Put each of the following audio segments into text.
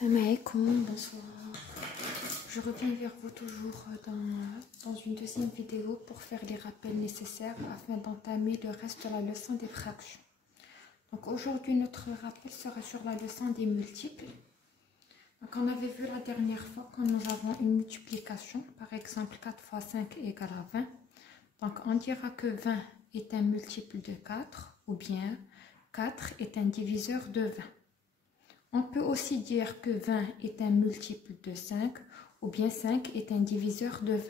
Salam alaikum, bonsoir. Je reviens vers vous toujours dans une deuxième vidéo pour faire les rappels nécessaires afin d'entamer le reste de la leçon des fractions. Donc aujourd'hui notre rappel sera sur la leçon des multiples. Donc on avait vu la dernière fois quand nous avons une multiplication, par exemple 4 fois 5 égale à 20. Donc on dira que 20 est un multiple de 4 ou bien 4 est un diviseur de 20. On peut aussi dire que 20 est un multiple de 5 ou bien 5 est un diviseur de 20.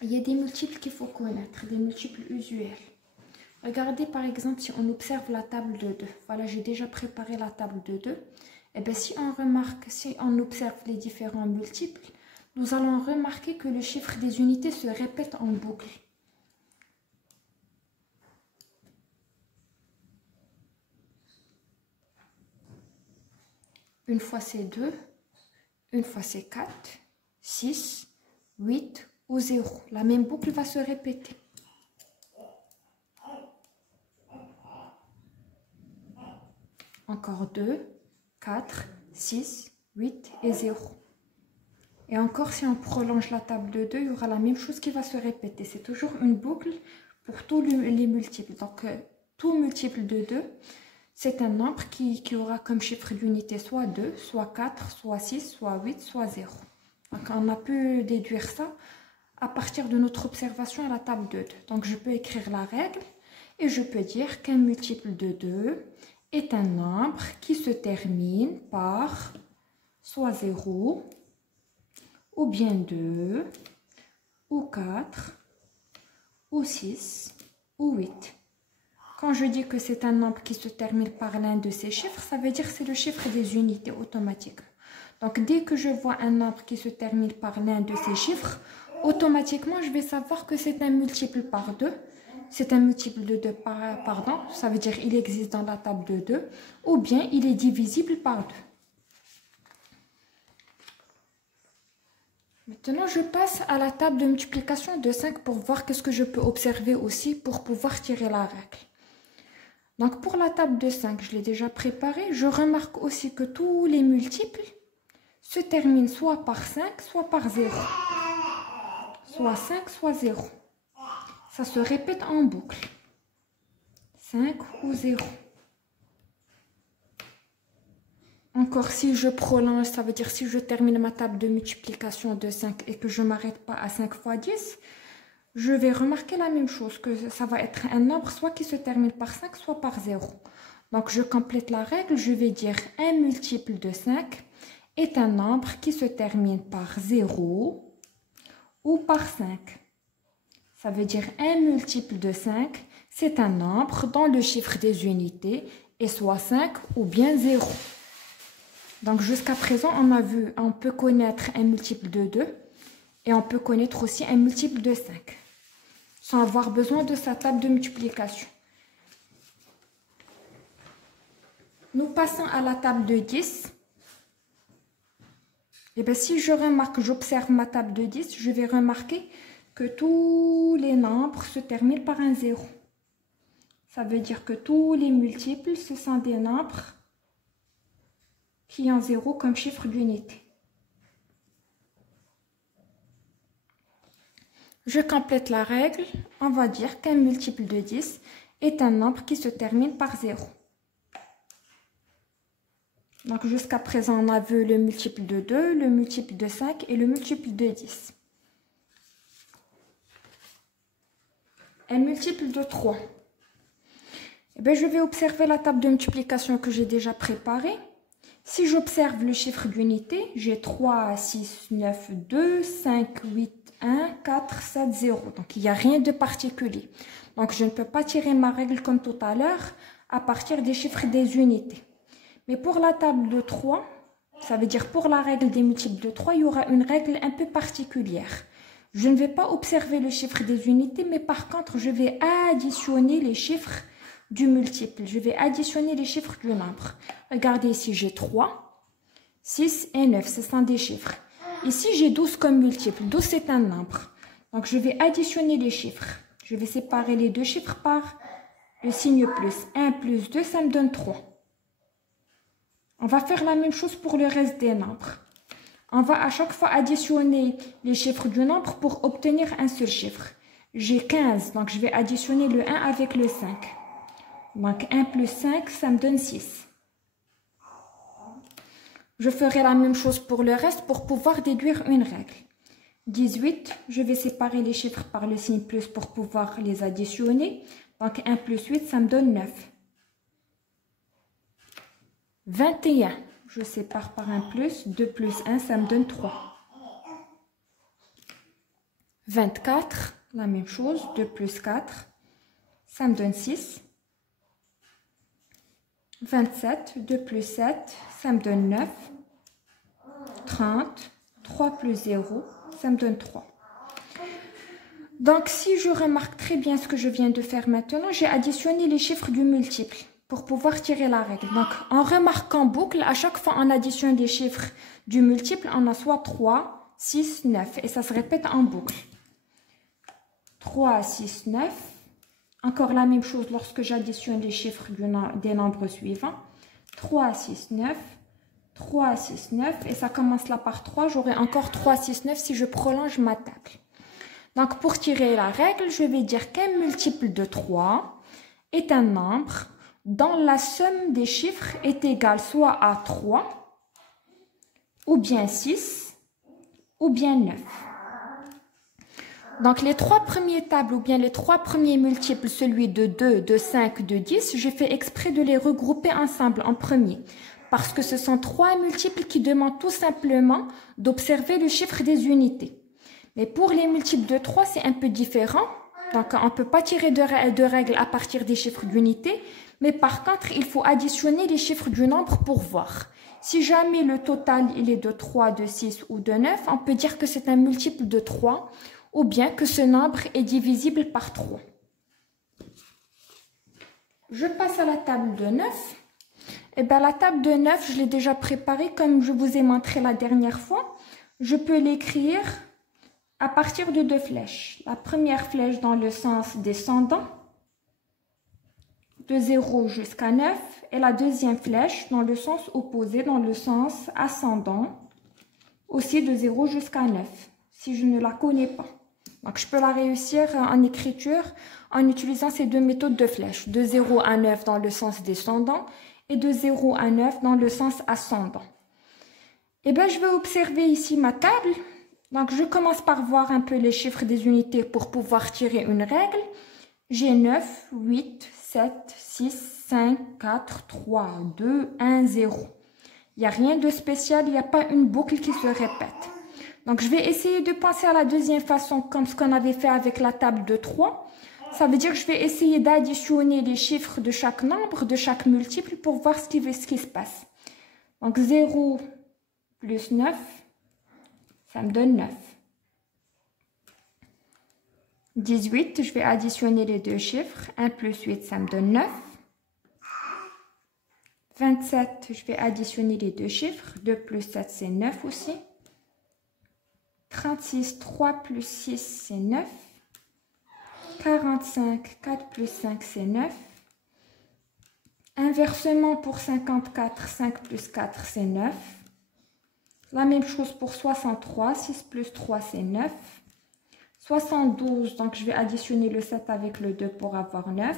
Il y a des multiples qu'il faut connaître, des multiples usuels. Regardez par exemple si on observe la table de 2. Voilà, j'ai déjà préparé la table de 2. Et bien si on observe les différents multiples, nous allons remarquer que le chiffre des unités se répète en boucle. Une fois c'est 2, une fois c'est 4, 6, 8 ou 0. La même boucle va se répéter. Encore 2, 4, 6, 8 et 0. Et encore si on prolonge la table de 2, il y aura la même chose qui va se répéter. C'est toujours une boucle pour tous les multiples. Donc tout multiple de 2, c'est un nombre qui aura comme chiffre d'unité soit 2, soit 4, soit 6, soit 8, soit 0. Donc on a pu déduire ça à partir de notre observation à la table de 2. Donc je peux écrire la règle et je peux dire qu'un multiple de 2 est un nombre qui se termine par soit 0, ou bien 2, ou 4, ou 6, ou 8. Quand je dis que c'est un nombre qui se termine par l'un de ces chiffres, ça veut dire que c'est le chiffre des unités automatiques. Donc dès que je vois un nombre qui se termine par l'un de ces chiffres, automatiquement je vais savoir que c'est un multiple par 2. C'est un multiple de 2, pardon, ça veut dire qu'il existe dans la table de 2, ou bien il est divisible par 2. Maintenant, je passe à la table de multiplication de 5 pour voir qu'est-ce que je peux observer aussi pour pouvoir tirer la règle. Donc, pour la table de 5, je l'ai déjà préparée. Je remarque aussi que tous les multiples se terminent soit par 5, soit par 0. Soit 5, soit 0. Ça se répète en boucle. 5 ou 0. Encore, si je prolonge, ça veut dire si je termine ma table de multiplication de 5 et que je ne m'arrête pas à 5 fois 10, je vais remarquer la même chose, que ça va être un nombre soit qui se termine par 5, soit par 0. Donc, je complète la règle, je vais dire un multiple de 5 est un nombre qui se termine par 0 ou par 5. Ça veut dire un multiple de 5, c'est un nombre dont le chiffre des unités est soit 5 ou bien 0. Donc jusqu'à présent, on peut connaître un multiple de 2 et on peut connaître aussi un multiple de 5 sans avoir besoin de sa table de multiplication. Nous passons à la table de 10. Et bien si j'observe ma table de 10, je vais remarquer que tous les nombres se terminent par un 0. Ça veut dire que tous les multiples, ce sont des nombres qui ont 0 comme chiffre d'unité. Je complète la règle. On va dire qu'un multiple de 10 est un nombre qui se termine par 0. Donc jusqu'à présent, on a vu le multiple de 2, le multiple de 5 et le multiple de 10. Un multiple de 3. Eh bien, je vais observer la table de multiplication que j'ai déjà préparée. Si j'observe le chiffre d'unité, j'ai 3, 6, 9, 2, 5, 8, 1, 4, 7, 0. Donc, il n'y a rien de particulier. Donc, je ne peux pas tirer ma règle comme tout à l'heure à partir des chiffres des unités. Mais pour la table de 3, ça veut dire pour la règle des multiples de 3, il y aura une règle un peu particulière. Je ne vais pas observer le chiffre des unités, mais par contre, je vais additionner les chiffres du multiple. Je vais additionner les chiffres du nombre. Regardez ici, j'ai 3, 6 et 9. Ce sont des chiffres. Ici, j'ai 12 comme multiple. 12, c'est un nombre. Donc, je vais additionner les chiffres. Je vais séparer les deux chiffres par le signe plus. 1 plus 2, ça me donne 3. On va faire la même chose pour le reste des nombres. On va à chaque fois additionner les chiffres du nombre pour obtenir un seul chiffre. J'ai 15, donc je vais additionner le 1 avec le 5. Donc 1 plus 5, ça me donne 6. Je ferai la même chose pour le reste pour pouvoir déduire une règle. 18, je vais séparer les chiffres par le signe plus pour pouvoir les additionner. Donc 1 plus 8, ça me donne 9. 21, je sépare par un plus, 2 plus 1, ça me donne 3. 24, la même chose, 2 plus 4, ça me donne 6. 27, 2 plus 7, ça me donne 9. 30, 3 plus 0, ça me donne 3. Donc, si je remarque très bien ce que je viens de faire maintenant, j'ai additionné les chiffres du multiple pour pouvoir tirer la règle. Donc, en remarquant boucle, à chaque fois on additionne des chiffres du multiple, on a soit 3, 6, 9. Et ça se répète en boucle. 3, 6, 9. Encore la même chose lorsque j'additionne les chiffres des nombres suivants. 3, 6, 9. 3, 6, 9. Et ça commence là par 3. J'aurai encore 3, 6, 9 si je prolonge ma table. Donc, pour tirer la règle, je vais dire qu'un multiple de 3 est un nombre dont la somme des chiffres est égale soit à 3, ou bien 6, ou bien 9. Donc, les trois premiers tables, ou bien les trois premiers multiples, celui de 2, de 5, de 10, j'ai fait exprès de les regrouper ensemble en premier. Parce que ce sont trois multiples qui demandent tout simplement d'observer le chiffre des unités. Mais pour les multiples de 3, c'est un peu différent. Donc, on ne peut pas tirer de règles à partir des chiffres d'unité. Mais par contre, il faut additionner les chiffres du nombre pour voir. Si jamais le total il est de 3, de 6 ou de 9, on peut dire que c'est un multiple de 3 ou bien que ce nombre est divisible par 3. Je passe à la table de 9. Et bien, la table de 9, je l'ai déjà préparée comme je vous ai montré la dernière fois. Je peux l'écrire à partir de deux flèches. La première flèche dans le sens descendant, de 0 jusqu'à 9, et la deuxième flèche dans le sens opposé, dans le sens ascendant, aussi de 0 jusqu'à 9, si je ne la connais pas. Donc, je peux la réussir en écriture en utilisant ces deux méthodes de flèches, de 0 à 9 dans le sens descendant et de 0 à 9 dans le sens ascendant. Et bien, je vais observer ici ma table. Donc, je commence par voir un peu les chiffres des unités pour pouvoir tirer une règle. J'ai 9, 8, 7, 6, 5, 4, 3, 2, 1, 0. Il n'y a rien de spécial, il n'y a pas une boucle qui se répète. Donc, je vais essayer de penser à la deuxième façon, comme ce qu'on avait fait avec la table de 3. Ça veut dire que je vais essayer d'additionner les chiffres de chaque nombre, de chaque multiple, pour voir ce qui se passe. Donc, 0 plus 9, ça me donne 9. 18, je vais additionner les deux chiffres. 1 plus 8, ça me donne 9. 27, je vais additionner les deux chiffres. 2 plus 7, c'est 9 aussi. 36, 3 plus 6, c'est 9. 45, 4 plus 5, c'est 9. Inversement pour 54, 5 plus 4, c'est 9. La même chose pour 63, 6 plus 3, c'est 9. 72, donc je vais additionner le 7 avec le 2 pour avoir 9.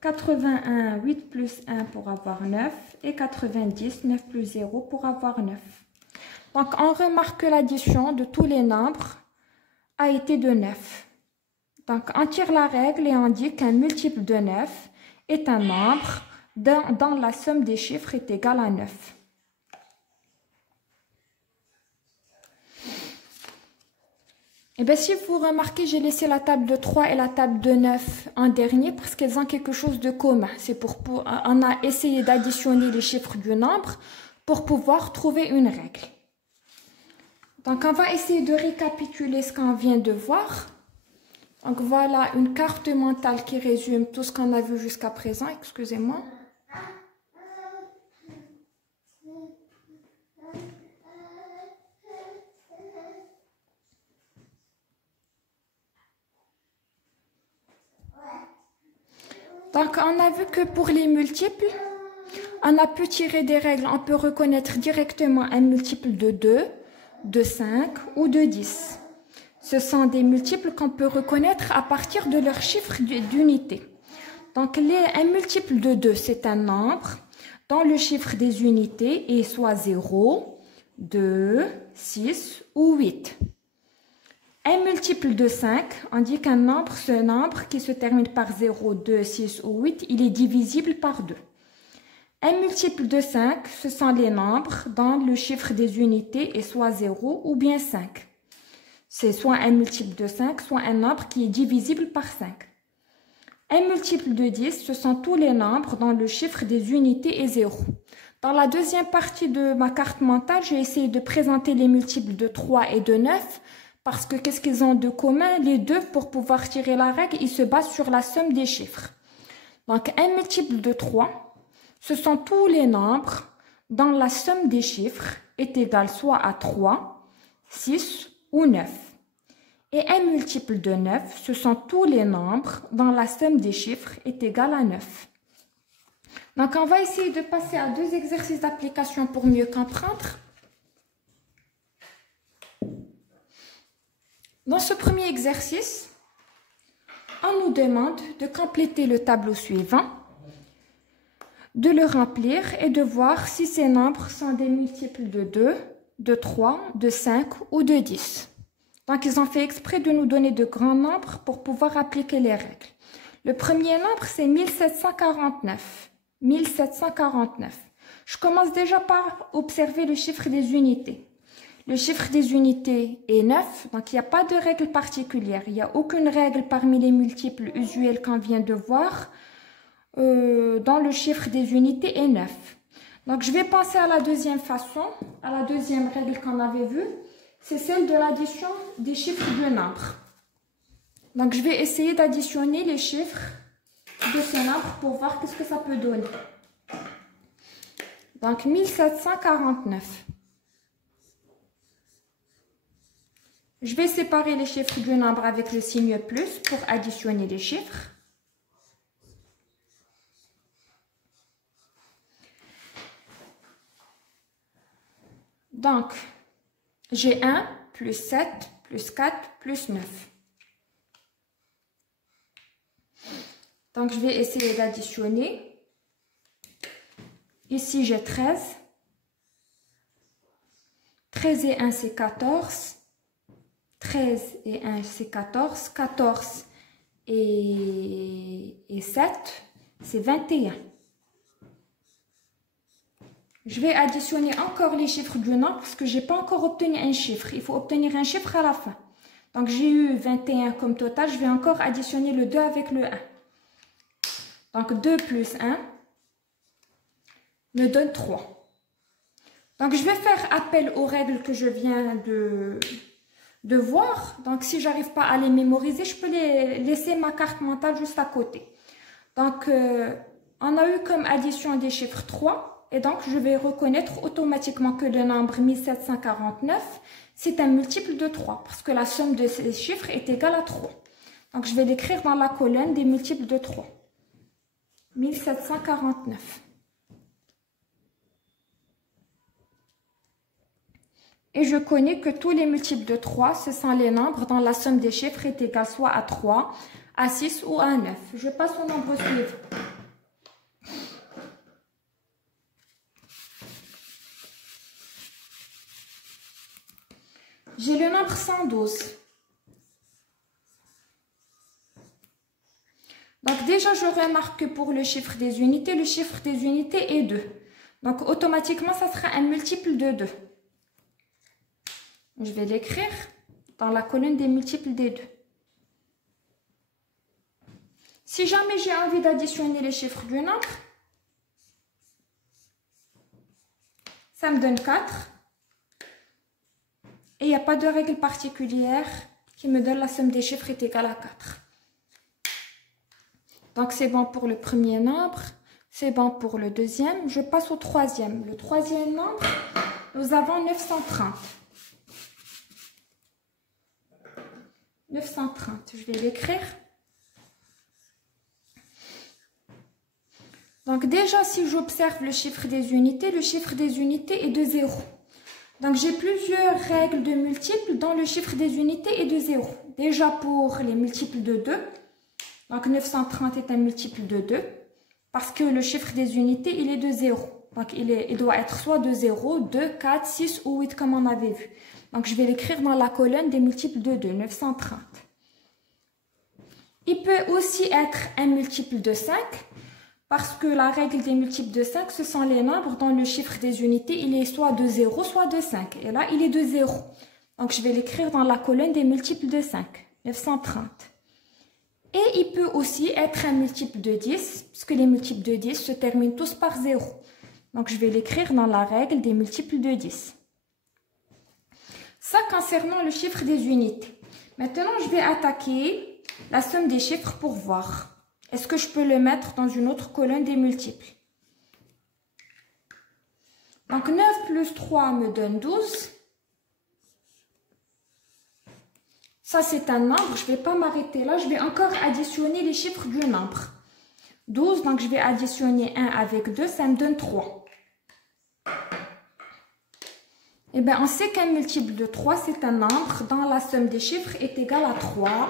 81, 8 plus 1 pour avoir 9. Et 90, 9 plus 0 pour avoir 9. Donc, on remarque que l'addition de tous les nombres a été de 9. Donc, on tire la règle et on dit qu'un multiple de 9 est un nombre dont la somme des chiffres est égale à 9. Et bien, si vous remarquez, j'ai laissé la table de 3 et la table de 9 en dernier parce qu'elles ont quelque chose de commun. C'est on a essayé d'additionner les chiffres du nombre pour pouvoir trouver une règle. Donc, on va essayer de récapituler ce qu'on vient de voir. Donc, voilà une carte mentale qui résume tout ce qu'on a vu jusqu'à présent. Excusez-moi. Donc, on a vu que pour les multiples, on a pu tirer des règles, on peut reconnaître directement un multiple de 2, de 5 ou de 10. Ce sont des multiples qu'on peut reconnaître à partir de leur chiffre d'unité. Donc, un multiple de 2, c'est un nombre dont le chiffre des unités est soit 0, 2, 6 ou 8. Un multiple de 5, on dit qu'un nombre, ce nombre qui se termine par 0, 2, 6 ou 8, il est divisible par 2. Un multiple de 5, ce sont les nombres dont le chiffre des unités est soit 0 ou bien 5. C'est soit un multiple de 5, soit un nombre qui est divisible par 5. Un multiple de 10, ce sont tous les nombres dont le chiffre des unités est 0. Dans la deuxième partie de ma carte mentale, j'ai essayé de présenter les multiples de 3 et de 9, parce que qu'est-ce qu'ils ont de commun? Les deux, pour pouvoir tirer la règle, ils se basent sur la somme des chiffres. Donc, un multiple de 3, ce sont tous les nombres dont la somme des chiffres est égale soit à 3, 6 ou 9. Et un multiple de 9, ce sont tous les nombres dont la somme des chiffres est égale à 9. Donc, on va essayer de passer à 2 exercices d'application pour mieux comprendre. Dans ce premier exercice, on nous demande de compléter le tableau suivant, de le remplir et de voir si ces nombres sont des multiples de 2, de 3, de 5 ou de 10. Donc, ils ont fait exprès de nous donner de grands nombres pour pouvoir appliquer les règles. Le premier nombre, c'est 1749. 1749. Je commence déjà par observer le chiffre des unités. Le chiffre des unités est 9, donc il n'y a pas de règle particulière. Il n'y a aucune règle parmi les multiples usuels qu'on vient de voir dont le chiffre des unités est 9. Donc, je vais passer à la deuxième façon, à la deuxième règle qu'on avait vue. C'est celle de l'addition des chiffres du nombre. Donc, je vais essayer d'additionner les chiffres de ce nombre pour voir qu'est-ce que ça peut donner. Donc, 1749. Je vais séparer les chiffres du nombre avec le signe plus pour additionner les chiffres. Donc, j'ai 1 plus 7 plus 4 plus 9. Donc, je vais essayer d'additionner. Ici, j'ai 13. 13 et 1, c'est 14. 13 et 1, c'est 14. 14 et 7, c'est 21. Je vais additionner encore les chiffres du nombre parce que je n'ai pas encore obtenu un chiffre. Il faut obtenir un chiffre à la fin. Donc, j'ai eu 21 comme total. Je vais encore additionner le 2 avec le 1. Donc, 2 plus 1 me donne 3. Donc, je vais faire appel aux règles que je viens de voir. Donc, si je n'arrive pas à les mémoriser, je peux les laisser ma carte mentale juste à côté. Donc, on a eu comme addition des chiffres 3. Et donc, je vais reconnaître automatiquement que le nombre 1749, c'est un multiple de 3. Parce que la somme de ces chiffres est égale à 3. Donc, je vais l'écrire dans la colonne des multiples de 3. 1749. Et je connais que tous les multiples de 3, ce sont les nombres dont la somme des chiffres est égale soit à 3, à 6 ou à 9. Je passe au nombre suivant. J'ai le nombre 112. Donc déjà, je remarque que pour le chiffre des unités, le chiffre des unités est 2. Donc automatiquement, ça sera un multiple de 2. Je vais l'écrire dans la colonne des multiples des 2. Si jamais j'ai envie d'additionner les chiffres du nombre, ça me donne 4. Et il n'y a pas de règle particulière qui me donne la somme des chiffres est égale à 4. Donc, c'est bon pour le premier nombre. C'est bon pour le deuxième. Je passe au troisième. Le troisième nombre, nous avons 930. 930, je vais l'écrire. Donc déjà, si j'observe le chiffre des unités est de 0. Donc j'ai plusieurs règles de multiples dont le chiffre des unités est de 0. Déjà pour les multiples de 2, donc 930 est un multiple de 2, parce que le chiffre des unités, il est de 0. Donc il doit être soit de 0, 2, 4, 6 ou 8 comme on avait vu. Donc je vais l'écrire dans la colonne des multiples de 2, 930. Il peut aussi être un multiple de 5, parce que la règle des multiples de 5, ce sont les nombres dont le chiffre des unités, il est soit de 0, soit de 5. Et là, il est de 0. Donc, je vais l'écrire dans la colonne des multiples de 5, 930. Et il peut aussi être un multiple de 10, puisque les multiples de 10 se terminent tous par 0. Donc, je vais l'écrire dans la règle des multiples de 10. Ça concernant le chiffre des unités. Maintenant, je vais attaquer la somme des chiffres pour voir. Est-ce que je peux le mettre dans une autre colonne des multiples? Donc 9 plus 3 me donne 12. Ça, c'est un nombre. Je ne vais pas m'arrêter là. Je vais encore additionner les chiffres du nombre. 12, donc je vais additionner 1 avec 2, ça me donne 3. Eh bien, on sait qu'un multiple de 3, c'est un nombre dont la somme des chiffres est égale à 3.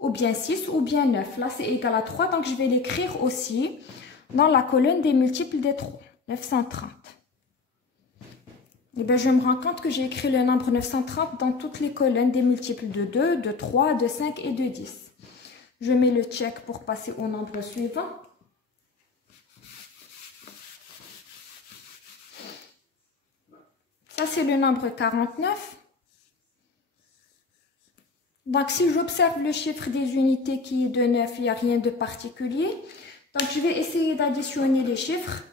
Ou bien 6, ou bien 9. Là, c'est égal à 3, donc je vais l'écrire aussi dans la colonne des multiples des 3, 930. Et bien, je me rends compte que j'ai écrit le nombre 930 dans toutes les colonnes des multiples de 2, de 3, de 5 et de 10. Je mets le check pour passer au nombre suivant. Ça, c'est le nombre 49. Donc, si j'observe le chiffre des unités qui est de 9, il n'y a rien de particulier. Donc, je vais essayer d'additionner les chiffres.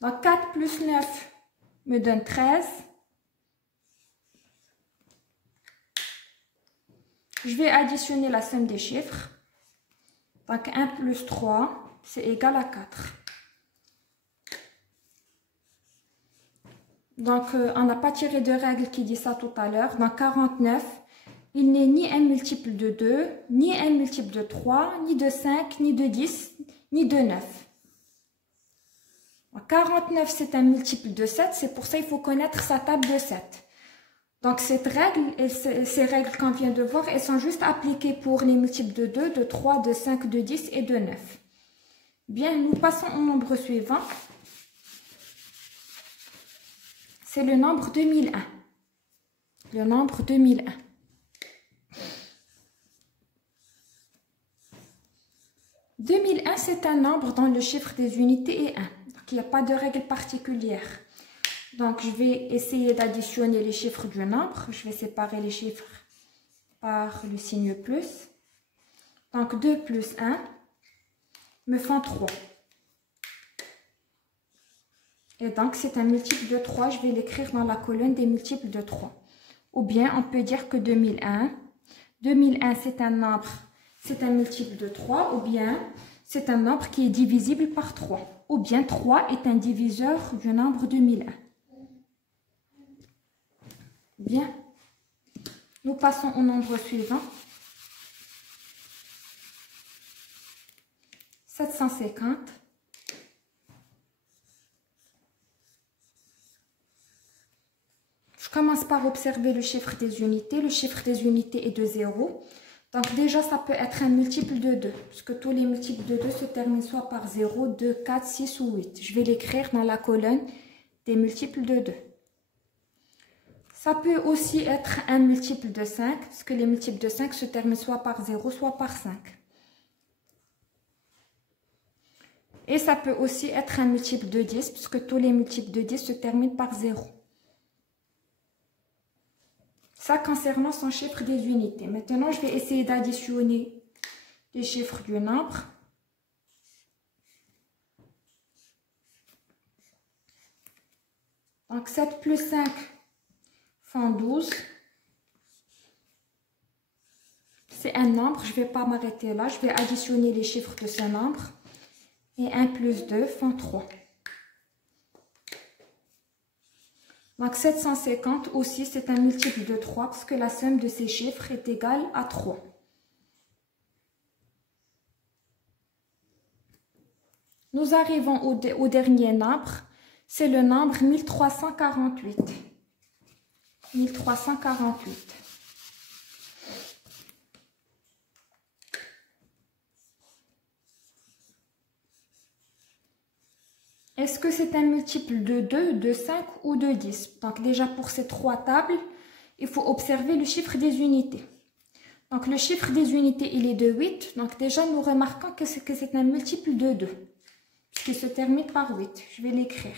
Donc, 4 plus 9 me donne 13. Je vais additionner la somme des chiffres. Donc, 1 plus 3, c'est égal à 4. Donc, on n'a pas tiré de règle qui dit ça tout à l'heure. Donc, 49, il n'est ni un multiple de 2, ni un multiple de 3, ni de 5, ni de 10, ni de 9. Donc, 49, c'est un multiple de 7. C'est pour ça qu'il faut connaître sa table de 7. Donc, cette règle et ces règles qu'on vient de voir, elles sont juste appliquées pour les multiples de 2, de 3, de 5, de 10 et de 9. Bien, nous passons au nombre suivant. C'est le nombre 2001. Le nombre 2001. « 2001, c'est un nombre dont le chiffre des unités est 1. Donc, il n'y a pas de règle particulière. Donc, je vais essayer d'additionner les chiffres du nombre. Je vais séparer les chiffres par le signe plus. Donc, 2 plus 1 me font 3. Et donc, c'est un multiple de 3. Je vais l'écrire dans la colonne des multiples de 3. Ou bien, on peut dire que 2001. 2001, c'est un nombre, c'est un multiple de 3. Ou bien, c'est un nombre qui est divisible par 3. Ou bien, 3 est un diviseur du nombre 2001. Bien. Nous passons au nombre suivant. 750. Je commence par observer le chiffre des unités. Le chiffre des unités est de 0. Donc déjà, ça peut être un multiple de 2. Puisque tous les multiples de 2 se terminent soit par 0, 2, 4, 6 ou 8. Je vais l'écrire dans la colonne des multiples de 2. Ça peut aussi être un multiple de 5. Puisque les multiples de 5 se terminent soit par 0, soit par 5. Et ça peut aussi être un multiple de 10. Puisque tous les multiples de 10 se terminent par 0. Ça concernant son chiffre des unités. Maintenant, je vais essayer d'additionner les chiffres du nombre. Donc, 7 plus 5 font 12. C'est un nombre, je ne vais pas m'arrêter là. Je vais additionner les chiffres de ce nombre. Et 1 plus 2 font 3. Donc 750 aussi, c'est un multiple de 3 parce que la somme de ces chiffres est égale à 3. Nous arrivons au dernier nombre, c'est le nombre 1348. 1348. Est-ce que c'est un multiple de 2, de 5 ou de 10? Donc déjà pour ces trois tables, il faut observer le chiffre des unités. Donc le chiffre des unités, il est de 8. Donc déjà nous remarquons que c'est un multiple de 2. Qui se termine par 8. Je vais l'écrire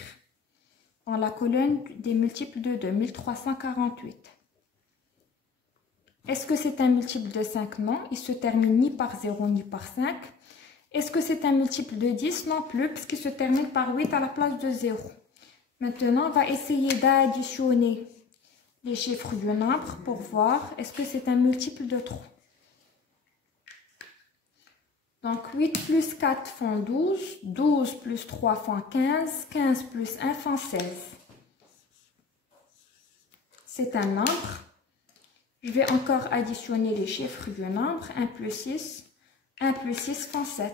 dans la colonne des multiples de 2, 1348. Est-ce que c'est un multiple de 5? Non, il se termine ni par 0 ni par 5. Est-ce que c'est un multiple de 10? Non plus, puisqu'il se termine par 8 à la place de 0. Maintenant, on va essayer d'additionner les chiffres du nombre pour voir est-ce que c'est un multiple de 3. Donc 8 plus 4 font 12, 12 plus 3 font 15, 15 plus 1 font 16. C'est un nombre. Je vais encore additionner les chiffres du nombre. 1 plus 6, 1 plus 6 font 7.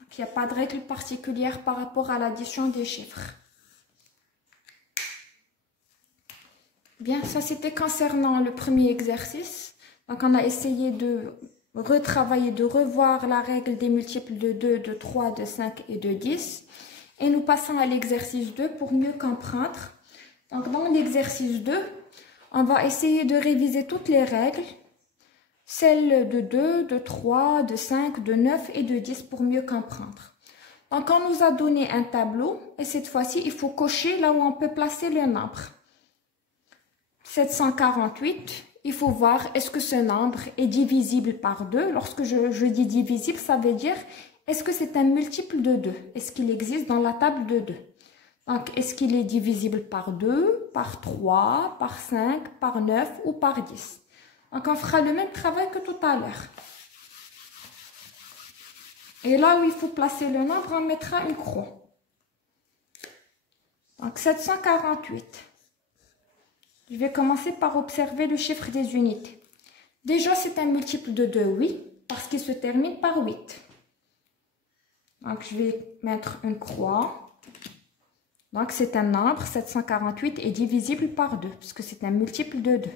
Donc il n'y a pas de règle particulière par rapport à l'addition des chiffres. Bien, ça c'était concernant le premier exercice. Donc on a essayé de retravailler, de revoir la règle des multiples de 2, de 3, de 5 et de 10. Et nous passons à l'exercice 2 pour mieux comprendre. Donc dans l'exercice 2, on va essayer de réviser toutes les règles, celles de 2, de 3, de 5, de 9 et de 10 pour mieux comprendre. Donc on nous a donné un tableau et cette fois-ci, il faut cocher là où on peut placer le nombre. 748. Il faut voir est-ce que ce nombre est divisible par 2. Lorsque je dis divisible, ça veut dire est-ce que c'est un multiple de 2? Est-ce qu'il existe dans la table de 2? Donc, est-ce qu'il est divisible par 2, par 3, par 5, par 9 ou par 10? Donc, on fera le même travail que tout à l'heure. Et là où il faut placer le nombre, on mettra une croix. Donc, 748. Je vais commencer par observer le chiffre des unités. Déjà, c'est un multiple de 2, oui, parce qu'il se termine par 8. Donc, je vais mettre une croix. Donc, c'est un nombre, 748 est divisible par 2, puisque c'est un multiple de 2.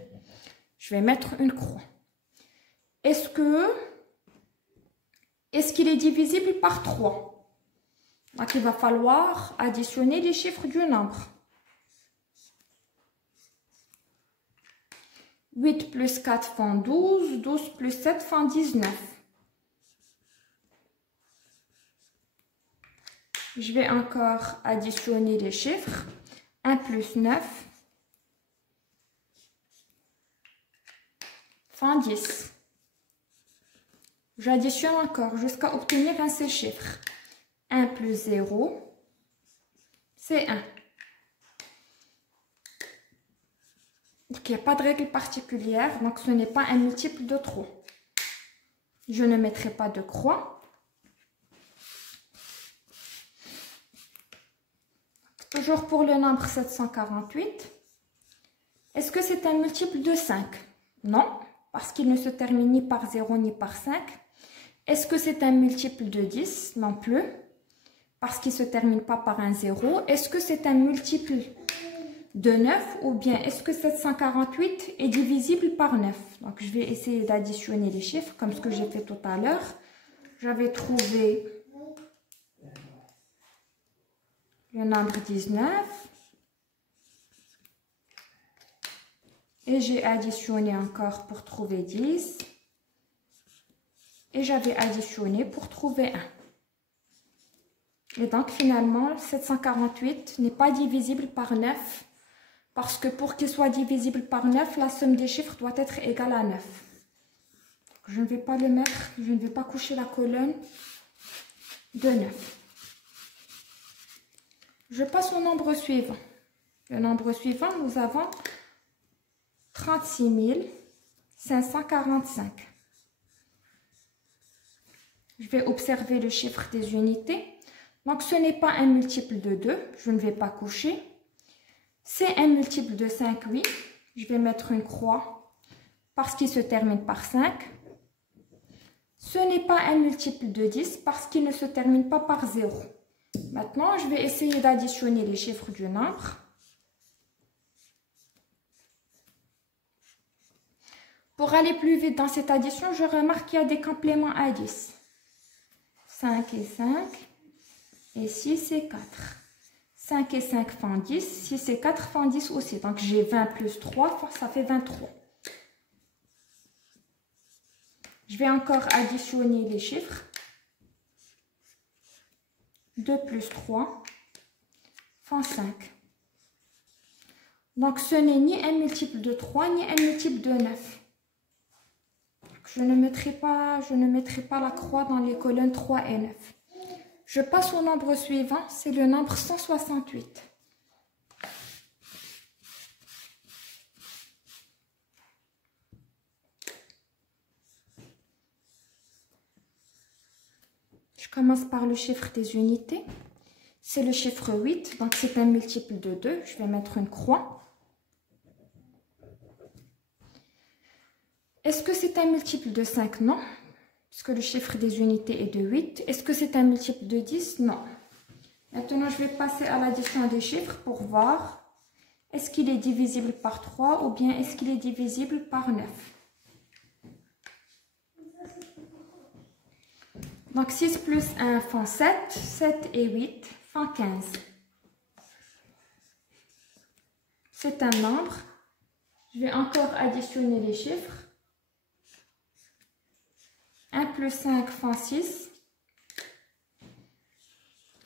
Je vais mettre une croix. Est-ce qu'il est divisible par 3? Donc, il va falloir additionner les chiffres du nombre. 8 plus 4 font 12, 12 plus 7 font 19. Je vais encore additionner les chiffres. 1 plus 9 font 10. J'additionne encore jusqu'à obtenir un seul chiffre. 1 plus 0, c'est 1. Donc, il n'y a pas de règle particulière, donc ce n'est pas un multiple de 3. Je ne mettrai pas de croix. Toujours pour le nombre 748. Est-ce que c'est un multiple de 5? Non, parce qu'il ne se termine ni par 0 ni par 5. Est-ce que c'est un multiple de 10? Non plus, parce qu'il ne se termine pas par un 0. Est-ce que c'est un multiple de 9 ou bien est-ce que 748 est divisible par 9? Donc, je vais essayer d'additionner les chiffres comme ce que j'ai fait tout à l'heure. J'avais trouvé le nombre 19 et j'ai additionné encore pour trouver 10 et j'avais additionné pour trouver 1. Et donc, finalement, 748 n'est pas divisible par 9. Parce que pour qu'il soit divisible par 9, la somme des chiffres doit être égale à 9. Je ne vais pas le mettre, je ne vais pas coucher la colonne de 9. Je passe au nombre suivant. Le nombre suivant, nous avons 36 545. Je vais observer le chiffre des unités. Donc, ce n'est pas un multiple de 2, je ne vais pas coucher. C'est un multiple de 5, oui. Je vais mettre une croix parce qu'il se termine par 5. Ce n'est pas un multiple de 10 parce qu'il ne se termine pas par 0. Maintenant, je vais essayer d'additionner les chiffres du nombre. Pour aller plus vite dans cette addition, je remarque qu'il y a des compléments à 10. 5 et 5, et 6 et 4. 5 et 5 font 10, 6 et 4 font 10 aussi. Donc j'ai 20 plus 3, ça fait 23. Je vais encore additionner les chiffres. 2 plus 3 font 5. Donc ce n'est ni un multiple de 3, ni un multiple de 9. Je ne mettrai pas la croix dans les colonnes 3 et 9. Je passe au nombre suivant, c'est le nombre 168. Je commence par le chiffre des unités. C'est le chiffre 8, donc c'est un multiple de 2. Je vais mettre une croix. Est-ce que c'est un multiple de 5? Non, puisque le chiffre des unités est de 8. Est-ce que c'est un multiple de 10? Non. Maintenant, je vais passer à l'addition des chiffres pour voir est-ce qu'il est divisible par 3 ou bien est-ce qu'il est divisible par 9. Donc 6 plus 1 font 7, 7 et 8 font 15. C'est un nombre. Je vais encore additionner les chiffres. 1 plus 5 font 6.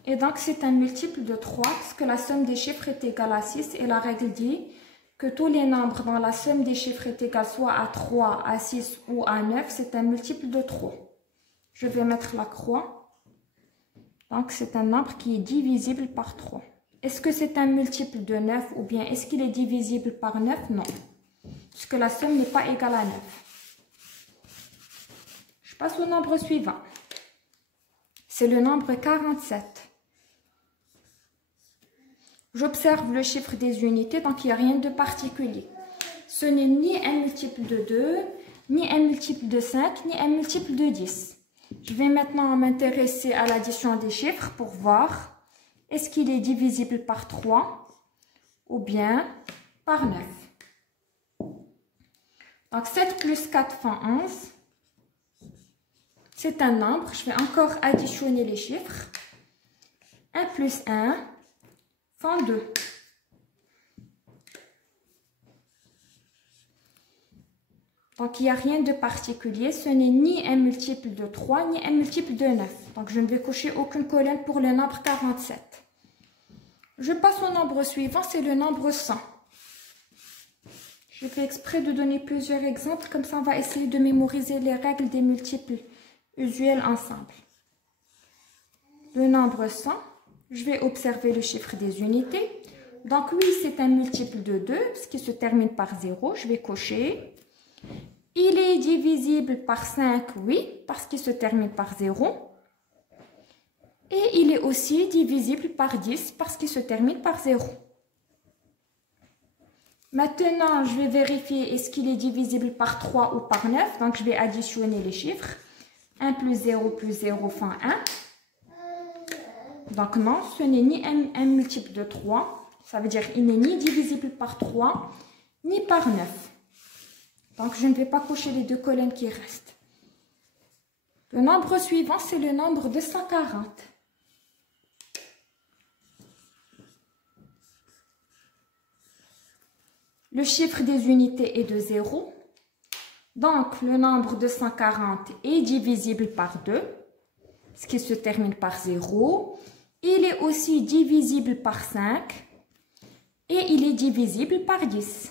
Et donc, c'est un multiple de 3 parce que la somme des chiffres est égale à 6. Et la règle dit que tous les nombres dont la somme des chiffres est égale soit à 3, à 6 ou à 9, c'est un multiple de 3. Je vais mettre la croix. Donc, c'est un nombre qui est divisible par 3. Est-ce que c'est un multiple de 9 ou bien est-ce qu'il est divisible par 9? Non, puisque la somme n'est pas égale à 9. Je passe au nombre suivant. C'est le nombre 47. J'observe le chiffre des unités, donc il n'y a rien de particulier. Ce n'est ni un multiple de 2, ni un multiple de 5, ni un multiple de 10. Je vais maintenant m'intéresser à l'addition des chiffres pour voir est-ce qu'il est divisible par 3 ou bien par 9. Donc 7 plus 4 font 11. C'est un nombre. Je vais encore additionner les chiffres. 1 plus 1 font 2. Donc, il n'y a rien de particulier. Ce n'est ni un multiple de 3, ni un multiple de 9. Donc, je ne vais cocher aucune colonne pour le nombre 47. Je passe au nombre suivant, c'est le nombre 100. Je fais exprès de donner plusieurs exemples. Comme ça, on va essayer de mémoriser les règles des multiples usuels ensemble. Le nombre 100, je vais observer le chiffre des unités. Donc, oui, c'est un multiple de 2, ce qui se termine par 0. Je vais cocher. Il est divisible par 5, oui, parce qu'il se termine par 0. Et il est aussi divisible par 10, parce qu'il se termine par 0. Maintenant, je vais vérifier est-ce qu'il est divisible par 3 ou par 9. Donc, je vais additionner les chiffres. 1 plus 0 font 1. Donc, non, ce n'est ni un multiple de 3. Ça veut dire qu'il n'est ni divisible par 3, ni par 9. Donc, je ne vais pas cocher les deux colonnes qui restent. Le nombre suivant, c'est le nombre de 140. Le chiffre des unités est de 0. Donc, le nombre de 140 est divisible par 2, ce qui se termine par 0. Il est aussi divisible par 5 et il est divisible par 10.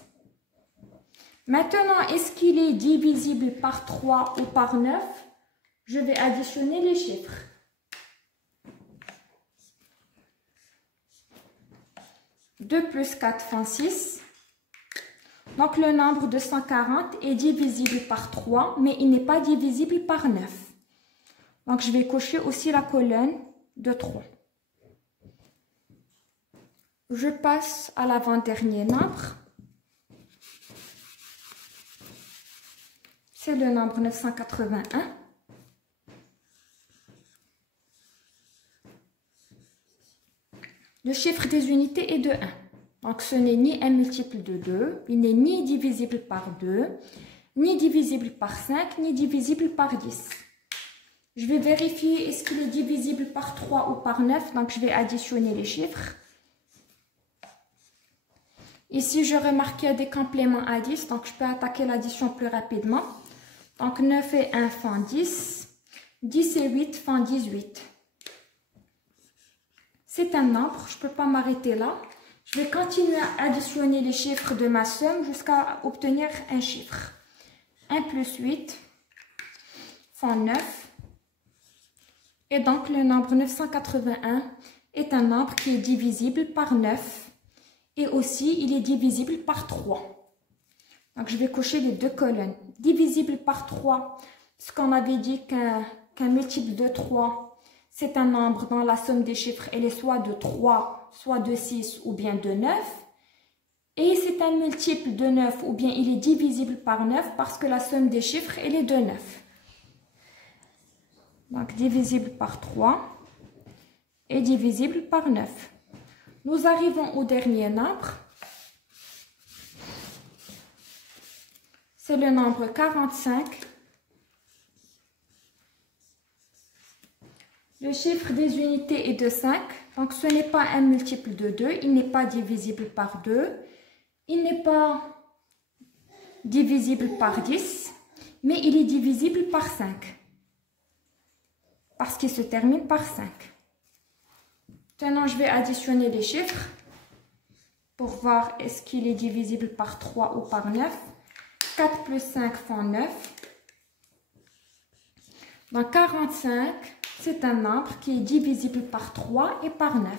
Maintenant, est-ce qu'il est divisible par 3 ou par 9? Je vais additionner les chiffres. « 2 plus 4 font 6. Donc, le nombre de 140 est divisible par 3, mais il n'est pas divisible par 9. Donc, je vais cocher aussi la colonne de 3. Je passe à l'avant-dernier nombre. C'est le nombre 981. Le chiffre des unités est de 1. Donc ce n'est ni un multiple de 2, il n'est ni divisible par 2, ni divisible par 5, ni divisible par 10. Je vais vérifier est-ce qu'il est divisible par 3 ou par 9, donc je vais additionner les chiffres. Ici, je remarque qu'il y a des compléments à 10, donc je peux attaquer l'addition plus rapidement. Donc 9 et 1 font 10, 10 et 8 font 18. C'est un nombre, je ne peux pas m'arrêter là. Je vais continuer à additionner les chiffres de ma somme jusqu'à obtenir un chiffre. 1 plus 8 font 9. Et donc le nombre 981 est un nombre qui est divisible par 9. Et aussi, il est divisible par 3. Donc je vais cocher les deux colonnes. Divisible par 3, parce qu'on avait dit qu'un multiple de 3, c'est un nombre dont la somme des chiffres elle est soit de 3, soit de 6 ou bien de 9. Et c'est un multiple de 9 ou bien il est divisible par 9 parce que la somme des chiffres elle est de 9. Donc divisible par 3 et divisible par 9. Nous arrivons au dernier nombre. C'est le nombre 45. Le chiffre des unités est de 5, donc ce n'est pas un multiple de 2, il n'est pas divisible par 2, il n'est pas divisible par 10, mais il est divisible par 5, parce qu'il se termine par 5. Maintenant, je vais additionner les chiffres pour voir est-ce qu'il est divisible par 3 ou par 9. 4 plus 5 font 9. Donc 45, c'est un nombre qui est divisible par 3 et par 9.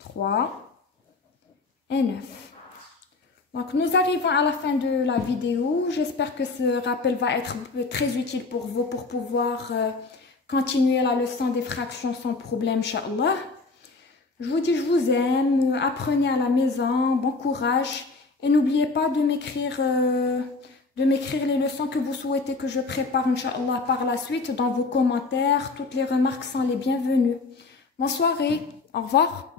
3 et 9. Donc nous arrivons à la fin de la vidéo. J'espère que ce rappel va être très utile pour vous pour pouvoir continuer la leçon des fractions sans problème, Inch'Allah. Je vous dis je vous aime, apprenez à la maison, bon courage et n'oubliez pas de m'écrire les leçons que vous souhaitez que je prépare, Inch'Allah, par la suite dans vos commentaires. Toutes les remarques sont les bienvenues. Bonne soirée, au revoir.